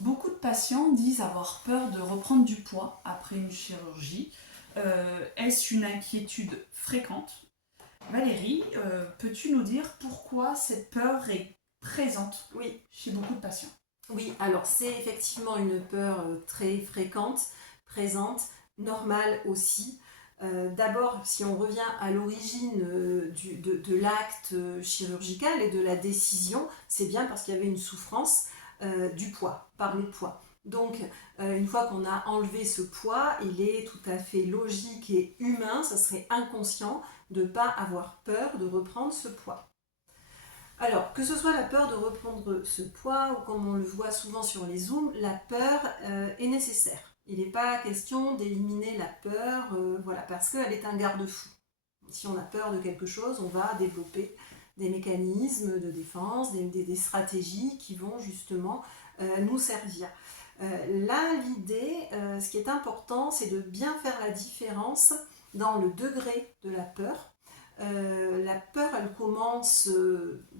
Beaucoup de patients disent avoir peur de reprendre du poids après une chirurgie. Est-ce une inquiétude fréquente? Valérie, peux-tu nous dire pourquoi cette peur est présente Oui, chez beaucoup de patients? oui, alors c'est effectivement une peur très fréquente, présente, normale aussi. D'abord, si on revient à l'origine de l'acte chirurgical et de la décision, c'est bien parce qu'il y avait une souffrance du poids, par le poids. Donc, une fois qu'on a enlevé ce poids, il est tout à fait logique et humain, ça serait inconscient de ne pas avoir peur de reprendre ce poids. Alors, que ce soit la peur de reprendre ce poids ou comme on le voit souvent sur les zooms, la peur est nécessaire. Il n'est pas question d'éliminer la peur, voilà, parce qu'elle est un garde-fou. Si on a peur de quelque chose, on va développer des mécanismes de défense, des stratégies qui vont justement nous servir. Là, l'idée, ce qui est important, c'est de bien faire la différence dans le degré de la peur. La peur, elle commence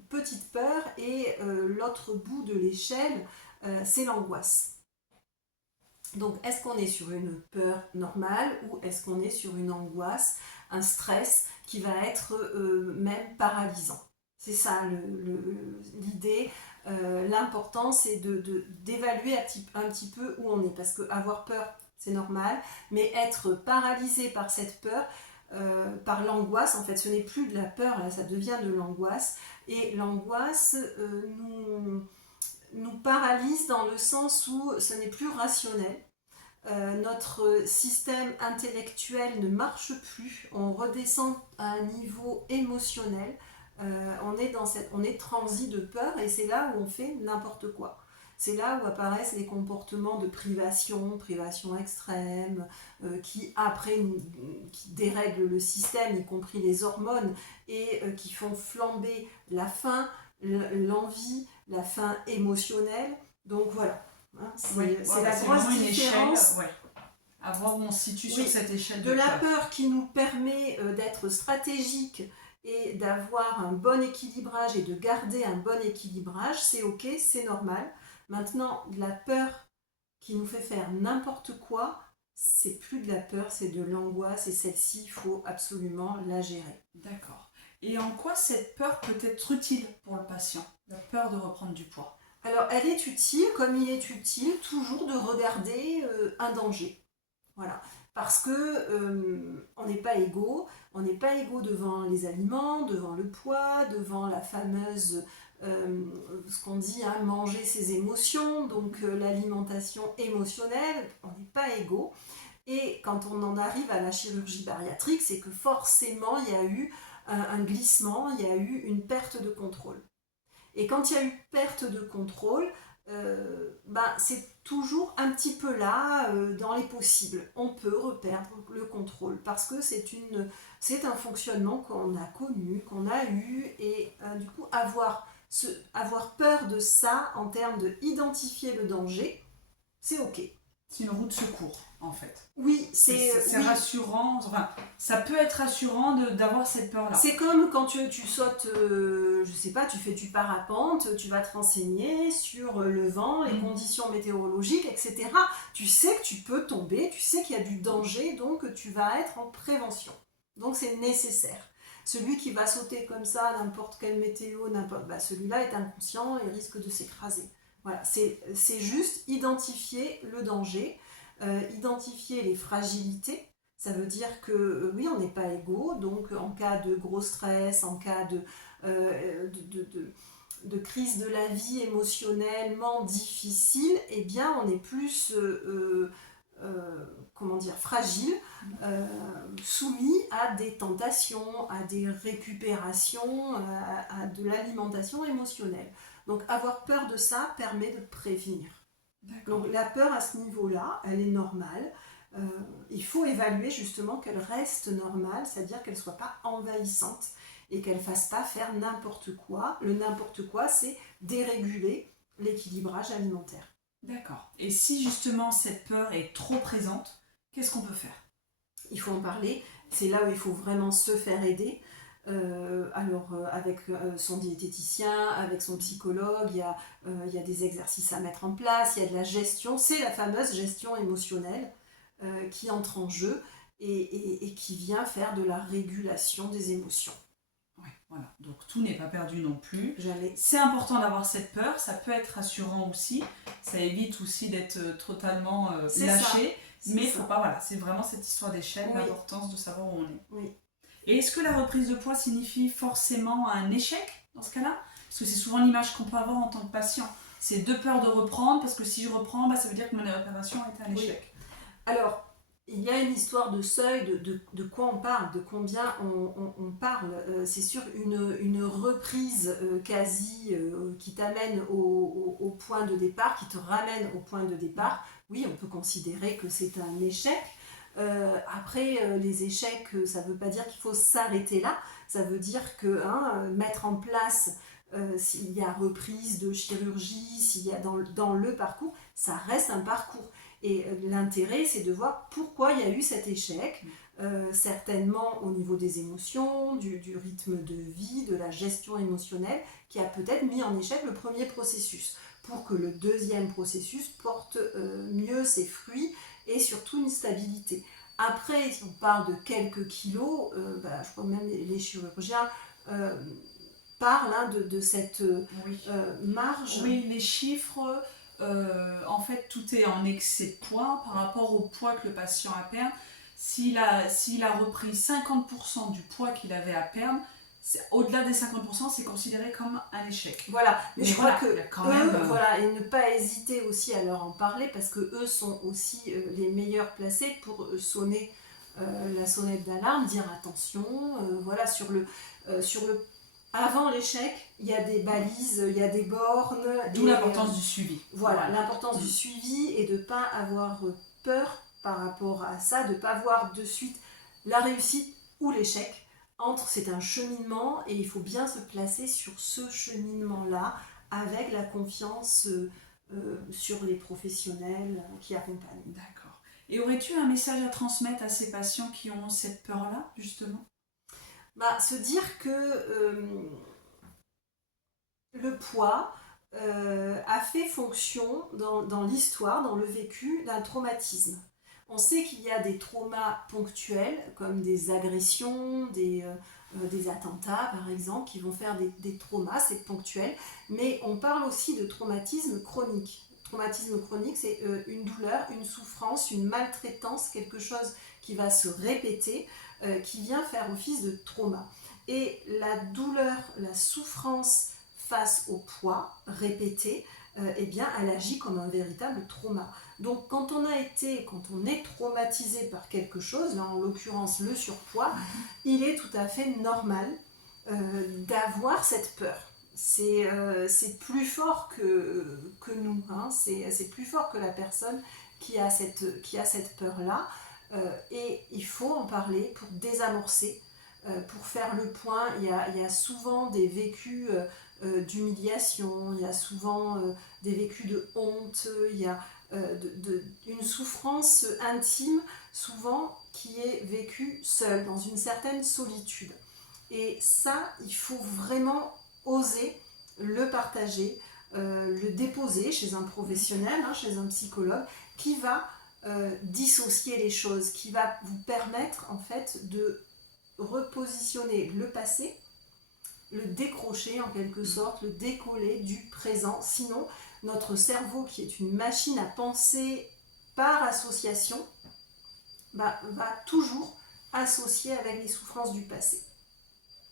petite peur et l'autre bout de l'échelle, c'est l'angoisse. Donc, est-ce qu'on est sur une peur normale ou est-ce qu'on est sur une angoisse, un stress qui va être même paralysant? C'est ça l'idée. L'important, c'est d'évaluer un petit peu où on est. Parce qu'avoir peur, c'est normal, mais être paralysé par cette peur, par l'angoisse, en fait, ce n'est plus de la peur, là, ça devient de l'angoisse. Et l'angoisse nous paralyse dans le sens où ce n'est plus rationnel. Notre système intellectuel ne marche plus, on redescend à un niveau émotionnel, on est transi de peur et c'est là où on fait n'importe quoi. C'est là où apparaissent les comportements de privation extrême, qui après qui dérèglent le système, y compris les hormones, et qui font flamber la faim, l'envie, la faim émotionnelle. Donc voilà. Hein, c'est la C'est grosse vraiment une échelle, différence, ouais, à voir où on se situe sur oui, cette échelle de de la peur. peur qui nous permet d'être stratégique et d'avoir un bon équilibrage et de garder un bon équilibrage, c'est ok, c'est normal. Maintenant, de la peur qui nous fait faire n'importe quoi, c'est plus de la peur, c'est de l'angoisse et celle-ci, il faut absolument la gérer. D'accord. Et en quoi cette peur peut être utile pour le patient, la peur de reprendre du poids? Alors, elle est utile, comme il est utile, toujours de regarder un danger. Voilà. Parce que on n'est pas égaux, on n'est pas égaux devant les aliments, devant le poids, devant la fameuse, ce qu'on dit, hein, manger ses émotions, donc l'alimentation émotionnelle, on n'est pas égaux. Et quand on en arrive à la chirurgie bariatrique, c'est que forcément il y a eu un glissement, il y a eu une perte de contrôle. Et quand il y a eu perte de contrôle, c'est toujours un petit peu là dans les possibles. On peut reperdre le contrôle parce que c'est un fonctionnement qu'on a connu, qu'on a eu et du coup avoir peur de ça en termes de identifier le danger, c'est ok. C'est une roue de secours, en fait. Oui, C'est oui, rassurant, enfin, ça peut être rassurant d'avoir cette peur-là. c'est comme quand tu sautes, je sais pas, tu fais du parapente, tu vas te renseigner sur le vent, les conditions météorologiques, etc. Tu sais que tu peux tomber, tu sais qu'il y a du danger, donc tu vas être en prévention. Donc c'est nécessaire. Celui qui va sauter comme ça, n'importe quelle météo, celui-là est inconscient et risque de s'écraser. Voilà, c'est juste identifier le danger, identifier les fragilités. Ça veut dire que oui, on n'est pas égaux, donc en cas de gros stress, en cas de crise de la vie émotionnellement difficile, eh bien on est plus comment dire, fragile, soumis à des tentations, à des récupérations, à de l'alimentation émotionnelle. Donc avoir peur de ça permet de prévenir. Donc la peur à ce niveau-là, elle est normale. Euh, il faut évaluer justement qu'elle reste normale, c'est-à-dire qu'elle ne soit pas envahissante et qu'elle ne fasse pas faire n'importe quoi. Le n'importe quoi, c'est déréguler l'équilibrage alimentaire. D'accord. Et si justement cette peur est trop présente, qu'est-ce qu'on peut faire? Il faut en parler, c'est là où il faut vraiment se faire aider. Avec son diététicien, avec son psychologue, il y a des exercices à mettre en place, il y a de la gestion, c'est la fameuse gestion émotionnelle qui entre en jeu et qui vient faire de la régulation des émotions. Ouais, voilà. Donc tout n'est pas perdu non plus. Jamais. C'est important d'avoir cette peur, ça peut être rassurant aussi, ça évite aussi d'être totalement lâché, mais il faut pas, voilà, c'est vraiment cette histoire d'échelle, Oui. l'importance de savoir où on est. Oui. Et est-ce que la reprise de poids signifie forcément un échec dans ce cas-là? Parce que c'est souvent l'image qu'on peut avoir en tant que patient. C'est de peur de reprendre, parce que si je reprends, ça veut dire que mon opération a été un échec. Oui. Alors, il y a une histoire de seuil, de quoi on parle, de combien on parle. C'est sûr, une reprise quasi qui t'amène au point de départ, qui te ramène au point de départ, oui, on peut considérer que c'est un échec. Après, les échecs, ça ne veut pas dire qu'il faut s'arrêter là. Ça veut dire que mettre en place, s'il y a reprise de chirurgie, s'il y a dans le parcours, ça reste un parcours. Et l'intérêt, c'est de voir pourquoi il y a eu cet échec, certainement au niveau des émotions, du rythme de vie, de la gestion émotionnelle, qui a peut-être mis en échec le premier processus, pour que le deuxième processus porte mieux ses fruits et surtout une stabilité. Après, si on parle de quelques kilos, je crois même les chirurgiens parlent de cette marge. Oui, les chiffres... en fait, tout est en excès de poids par rapport au poids que le patient a à perdre. S'il a repris 50% du poids qu'il avait à perdre, au-delà des 50%, c'est considéré comme un échec. Voilà, mais je crois que eux, et ne pas hésiter aussi à leur en parler, parce que eux sont aussi les meilleurs placés pour sonner la sonnette d'alarme, dire attention, voilà, sur le avant l'échec, il y a des balises, il y a des bornes. D'où l'importance du suivi. Voilà, l'importance du suivi et de ne pas avoir peur par rapport à ça, de ne pas voir de suite la réussite ou l'échec. C'est un cheminement et il faut bien se placer sur ce cheminement-là avec la confiance sur les professionnels qui accompagnent. D'accord. Et aurais-tu un message à transmettre à ces patients qui ont cette peur-là, justement ? Se dire que le poids a fait fonction dans l'histoire, dans le vécu d'un traumatisme. On sait qu'il y a des traumas ponctuels, comme des agressions, des attentats par exemple, qui vont faire des traumas, c'est ponctuel, mais on parle aussi de traumatisme chronique. Traumatisme chronique, c'est une douleur, une souffrance, une maltraitance, quelque chose qui va se répéter, qui vient faire office de trauma. Et la douleur, la souffrance face au poids répété, elle agit comme un véritable trauma. Donc quand on est traumatisé par quelque chose, là en l'occurrence le surpoids, il est tout à fait normal d'avoir cette peur. C'est plus fort que nous, c'est plus fort que la personne qui a cette peur-là. Et il faut en parler pour désamorcer, pour faire le point. Il y a souvent des vécus d'humiliation, il y a souvent des vécus de honte, il y a une souffrance intime souvent qui est vécue seule, dans une certaine solitude. Et ça, il faut vraiment oser le partager, le déposer chez un professionnel, chez un psychologue, qui va dissocier les choses, qui va vous permettre en fait de repositionner le passé, le décrocher en quelque sorte, le décoller du présent. Sinon, notre cerveau, qui est une machine à penser par association, va toujours associer avec les souffrances du passé.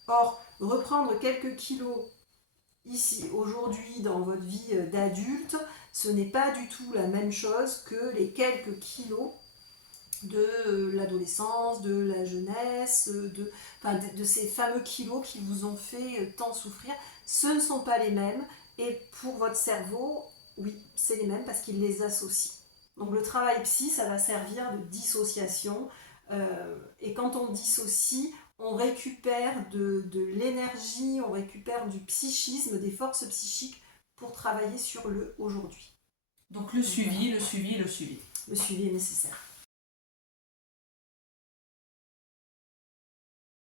Or, reprendre quelques kilos ici, aujourd'hui, dans votre vie d'adulte, ce n'est pas du tout la même chose que les quelques kilos de l'adolescence, de la jeunesse, de ces fameux kilos qui vous ont fait tant souffrir. Ce ne sont pas les mêmes, et pour votre cerveau, oui, c'est les mêmes parce qu'il les associe. Donc le travail psy, ça va servir de dissociation, et quand on dissocie, on récupère de l'énergie, on récupère du psychisme, des forces psychiques pour travailler sur le aujourd'hui. Donc le suivi, le suivi, le suivi. Le suivi est nécessaire.